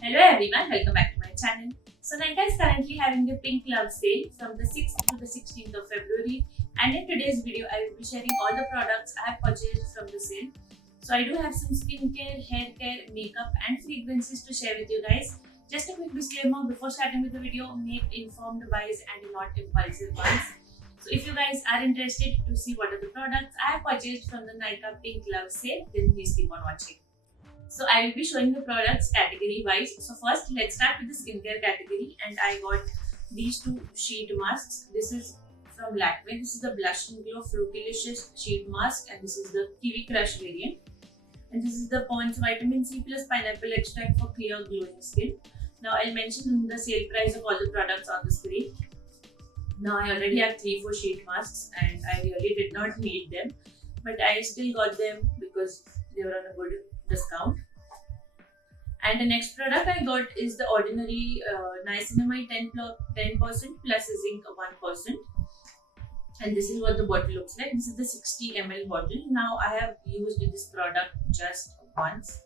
Hello everyone, welcome back to my channel. So Nykaa is currently having the Pink Love sale from the 6th to the 16th of February, and in today's video I will be sharing all the products I have purchased from the sale. So I do have some skincare, hair care, makeup and fragrances to share with you guys. Just a quick disclaimer before starting with the video, make informed buys and not impulsive ones. So if you guys are interested to see what are the products I have purchased from the Nykaa Pink Love sale, then please keep on watching. So I will be showing the products category wise. So first let's start with the skincare category, and I got these two sheet masks. This is from Lakme. This is the Blush and Glow Fruitylicious sheet mask, and this is the Kiwi Crush variant. And this is the Pond's Vitamin C plus Pineapple Extract for clear glowing skin. Now I'll mention the sale price of all the products on the screen. Now I already have 3-4 sheet masks and I really did not need them, but I still got them because they were on a good discount. And the next product I got is the ordinary niacinamide 10% plus zinc 1%. And this is what the bottle looks like. This is the 60 ml bottle. Now I have used this product just once,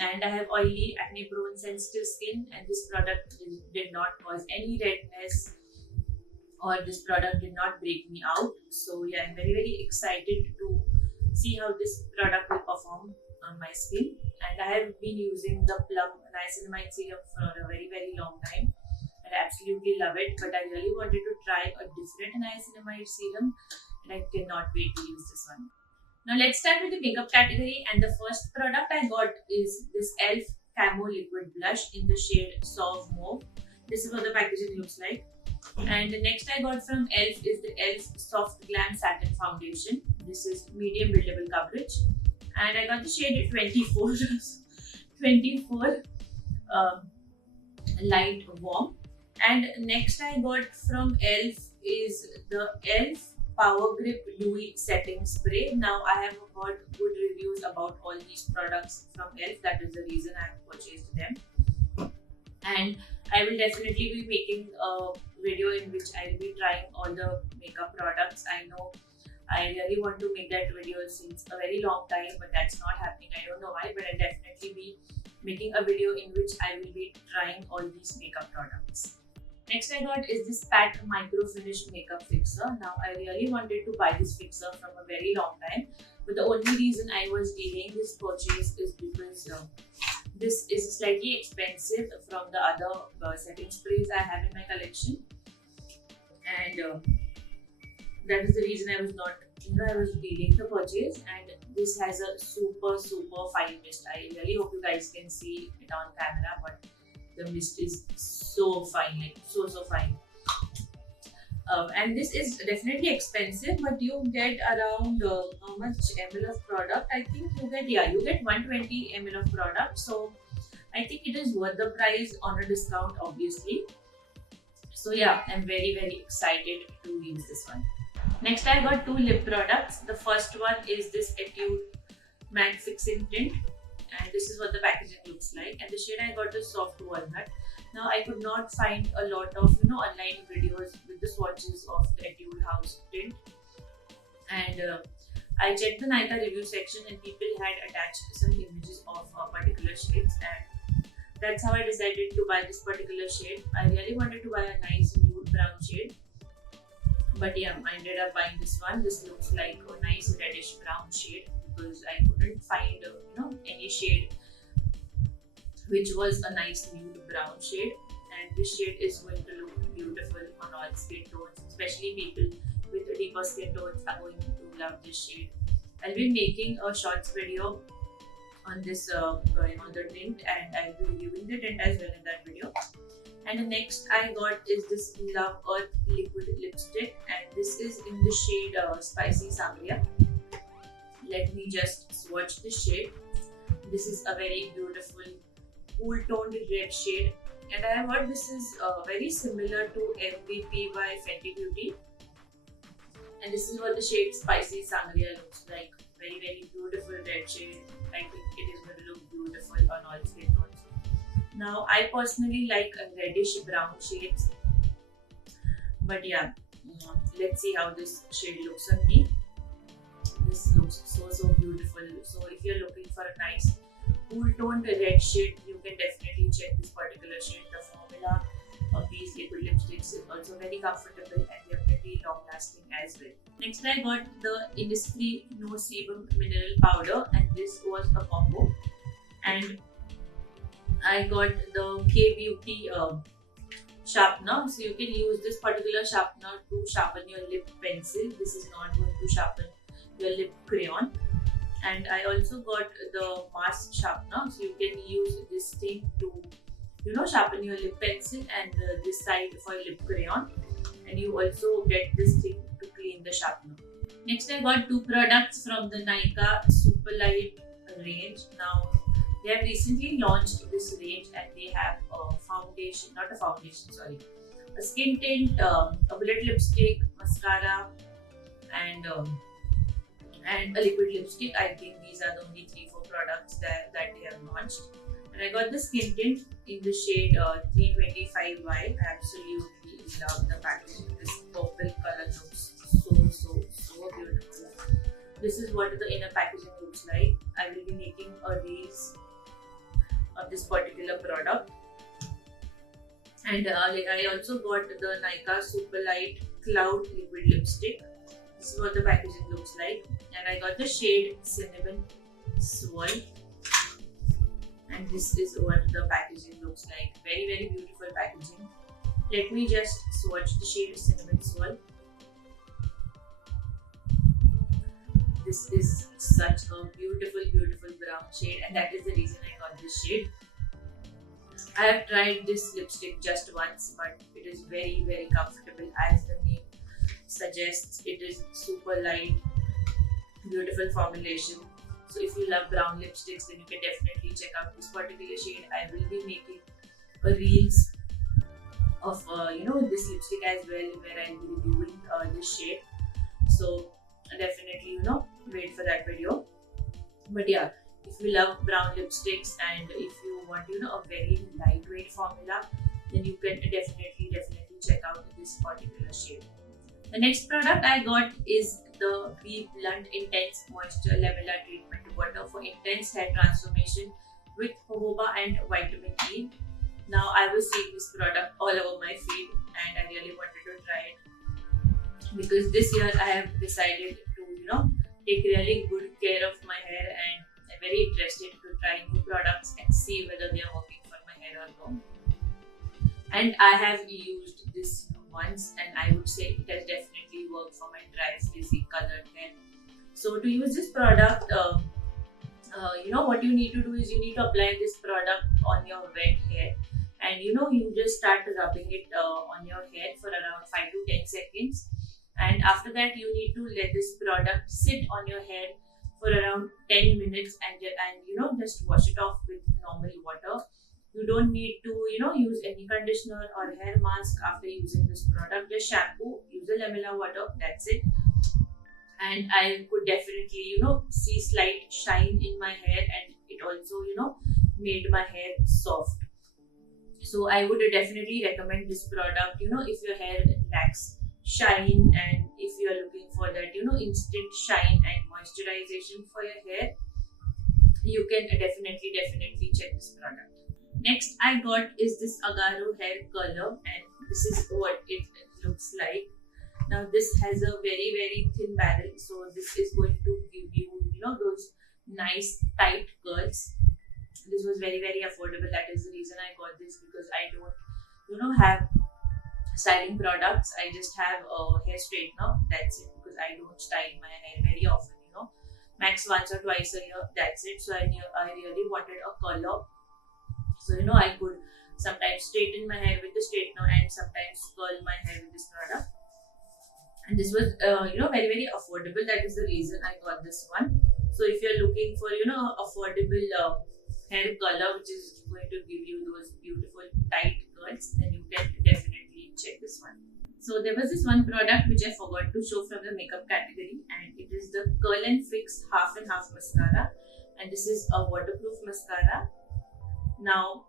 and I have oily, acne prone, sensitive skin, and this product did not cause any redness, or this product did not break me out. So yeah, I'm very excited to see how this product will perform on my skin. And I have been using the Plum Niacinamide serum for a very long time, and I absolutely love it. But I really wanted to try a different niacinamide serum, and I cannot wait to use this one. Now let's start with the makeup category, and the first product I got is this e.l.f. Camo Liquid Blush in the shade Sauve Mauve. This is what the packaging looks like. And the next I got from e.l.f. is the e.l.f. Soft Glam Satin Foundation. This is medium buildable coverage, and I got the shade 24 24 light warm. And next I got from e.l.f. is the e.l.f. Power Grip Dewy Setting Spray. Now I have heard good reviews about all these products from e.l.f. That is the reason I have purchased them, and I will definitely be making a video in which I will be trying all the makeup products. I know I really want to make that video since a very long time, but that's not happening. I don't know why, but I'll definitely be making a video in which I will be trying all these makeup products. Next I got is this Pat Micro Finish Makeup Fixer. Now I really wanted to buy this fixer from a very long time, but the only reason I was delaying this purchase is because this is slightly expensive from the other setting sprays I have in my collection, and that is the reason I was not, I was delaying the purchase. And this has a super fine mist. I really hope you guys can see it on camera, but the mist is so fine, like so fine. And this is definitely expensive, but you get around how much ml of product? I think you get 120 ml of product. So I think it is worth the price on a discount, obviously. So yeah, I'm very excited to use this one. Next I got 2 lip products. The first one is this Etude Matte Fixing Tint, and this is what the packaging looks like. And the shade I got is Soft Walnut. Now I could not find a lot of online videos with the swatches of the Etude House tint, and I checked the Nykaa review section, and people had attached some images of particular shades, and that's how I decided to buy this particular shade. I really wanted to buy a nice nude brown shade, but yeah, I ended up buying this one. This looks like a nice reddish brown shade because I couldn't find any shade which was a nice nude brown shade, and this shade is going to look beautiful on all skin tones, especially people with deeper skin tones are going to love this shade. I'll be making a shorts video on this the tint, and I'll be reviewing the tint as well in that video. And the next I got is this Love Earth liquid lipstick, and this is in the shade Spicy Sangria. Let me just swatch this shade. This is a very beautiful cool toned red shade, and I have heard this is very similar to MVP by Fenty Beauty. And this is what the shade Spicy Sangria looks like. Very beautiful red shade. I think it is going to look beautiful on all skin tones. Now I personally like reddish brown shades, but yeah, let's see how this shade looks on me. This looks so beautiful. So if you're looking for a nice cool toned red shade, you can definitely check particular shade. The formula of these liquid lipsticks is also very comfortable and they are pretty long lasting as well. Next I got the Innisfree No Sebum Mineral Powder, and this was a combo. And I got the K Beauty sharpener. So you can use this particular sharpener to sharpen your lip pencil. This is not going to sharpen your lip crayon. And I also got the mask sharpener. So you can use this thing to sharpen your lip pencil, and this side for lip crayon. And you also get this thing to clean the sharpener. Next I got two products from the Nykaa Superlight range. Now they have recently launched this range and they have a foundation, not a foundation, sorry, a skin tint, a bullet lipstick, mascara, and a liquid lipstick. I think these are the only 3-4 products that they have launched. And I got the skin tint in the shade 325Y. I absolutely love the packaging. This purple color looks so beautiful. This is what the inner packaging looks like. I will be making a reels of this particular product. And I also got the Nykaa Superlight Cloud Liquid Lipstick. This is what the packaging looks like. And I got the shade Cinnamon Swirl. And this is what the packaging looks like. Very beautiful packaging. Let me just swatch the shade Cinnamon Swirl. This is such a beautiful brown shade, and that is the reason I got this shade. I have tried this lipstick just once, but it is very comfortable. As the name suggests, it is super light, beautiful formulation. So if you love brown lipsticks, then you can definitely check out this particular shade. I will be making a reels of this lipstick as well, where I will be reviewing this shade. So definitely wait for that video. But yeah, if you love brown lipsticks and if you want a very lightweight formula, then you can definitely check out this particular shade. The next product I got is the Be Blunt Intense Moisture Lamella Treatment Water for intense hair transformation with jojoba and vitamin E. Now I was seeing this product all over my feed and I really wanted to try it, because this year I have decided to take really good care of my hair, and I'm very interested to try new products and see whether they are working for my hair or not. And I have used this once and I would say it has definitely worked for my dry, frizzy, colored hair. So to use this product, what you need to do is you need to apply this product on your wet hair, and you just start rubbing it on your hair for around 5 to 10 seconds. And after that you need to let this product sit on your hair for around 10 minutes and just wash it off with normal water. You don't need to use any conditioner or hair mask after using this product. Just shampoo, use the lamella water, that's it. And I could definitely see slight shine in my hair, and it also made my hair soft. So I would definitely recommend this product if your hair lacks shine and if you are looking for that instant shine and moisturization for your hair, you can definitely check this product. Next I got is this Agaro hair curler, and this is what it looks like. Now this has a very thin barrel, so this is going to give you those nice tight curls. This was very affordable. That is the reason I got this, because I don't have styling products. I just have a hair straightener, that's it, because I don't style my hair very often, max once or twice a year, that's it. So I really wanted a curler, so I could sometimes straighten my hair with the straightener and sometimes curl my hair with this product. And this was very affordable. That is the reason I got this one. So if you're looking for affordable hair color which is going to give you those beautiful tight curls, then you can definitely check this one. So there was this one product which I forgot to show from the makeup category, and it is the Curl and Fix Half and Half Mascara, and this is a waterproof mascara. Now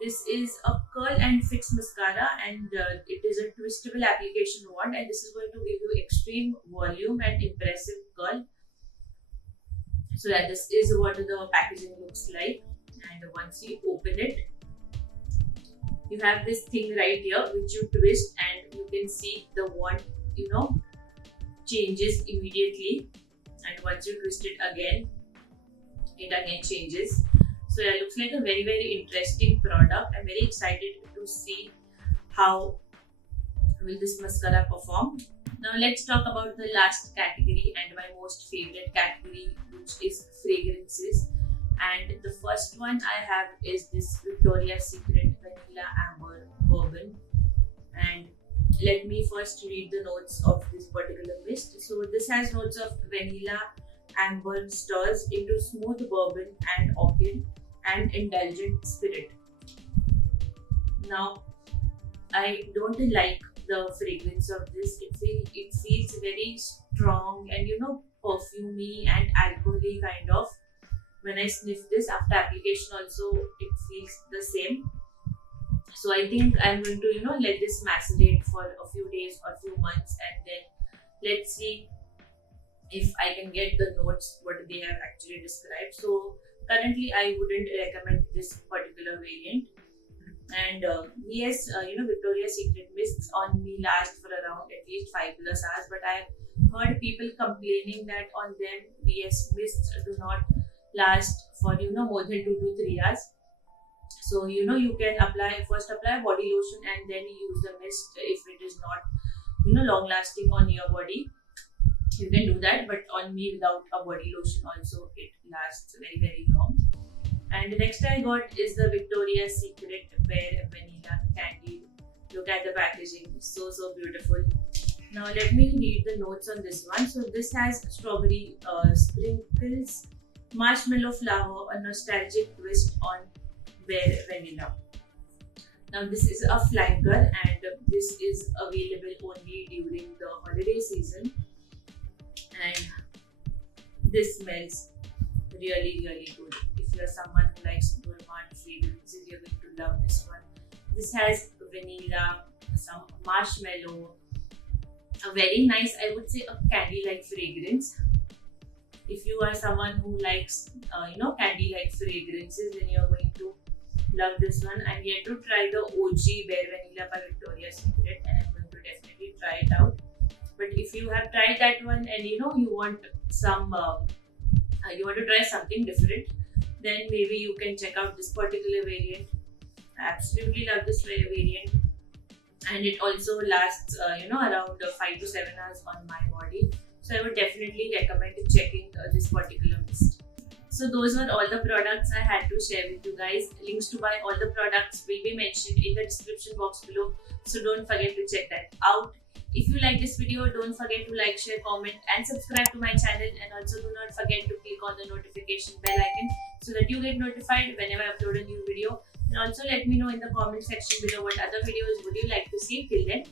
this is a curl and fix mascara, and it is a twistable application wand, and this is going to give you extreme volume and impressive curl. So yeah, this is what the packaging looks like, and once you open it, have this thing right here which you twist, and you can see the wand, changes immediately. And once you twist it again, it again changes. So it looks like a very interesting product. I'm very excited to see how will this mascara perform. Now let's talk about the last category and my most favorite category, which is fragrances. And the first one I have is this Victoria's Secret Vanilla Amber Bourbon. And let me first read the notes of this particular mist. So this has notes of vanilla, amber, stirs into smooth bourbon and orchid and indulgent spirit. Now, I don't like the fragrance of this. It feels very strong and perfumey and alcoholic kind of. When I sniff this after application also, it feels the same. So I think I'm going to let this macerate for a few days or few months, and then let's see if I can get the notes what they have actually described. So currently I wouldn't recommend this particular variant. And yes, Victoria's Secret mists on me last for around at least 5+ hours, but I heard people complaining that on them VS mists do not last for more than 2 to 3 hours. So you can first apply body lotion and then use the mist if it is not long lasting on your body. You can do that, but on me without a body lotion also it lasts very long. And the next I got is the Victoria's Secret Bare Vanilla Candy. Look at the packaging, it's so beautiful. Now let me read the notes on this one. So this has strawberry sprinkles, marshmallow flower, a nostalgic twist on bare vanilla. Now this is a flanker and this is available only during the holiday season, and this smells really good. If you are someone who likes gourmand fragrances, you're going to love this one. This has vanilla, some marshmallow, a very nice, I would say, a candy-like fragrance. If you are someone who likes candy-like fragrances, then you're going to love this one. I'm yet to try the OG Bare Vanilla by Victoria's Secret, and I'm going to definitely try it out. But if you have tried that one and you want some you want to try something different, then maybe you can check out this particular variant. I absolutely love this variant, and it also lasts around 5 to 7 hours on my body. So I would definitely recommend checking this particular mist. So those were all the products I had to share with you guys. Links to buy all the products will be mentioned in the description box below, so don't forget to check that out. If you like this video, don't forget to like, share, comment and subscribe to my channel, and also do not forget to click on the notification bell icon so that you get notified whenever I upload a new video. And also let me know in the comment section below what other videos would you like to see. Till then,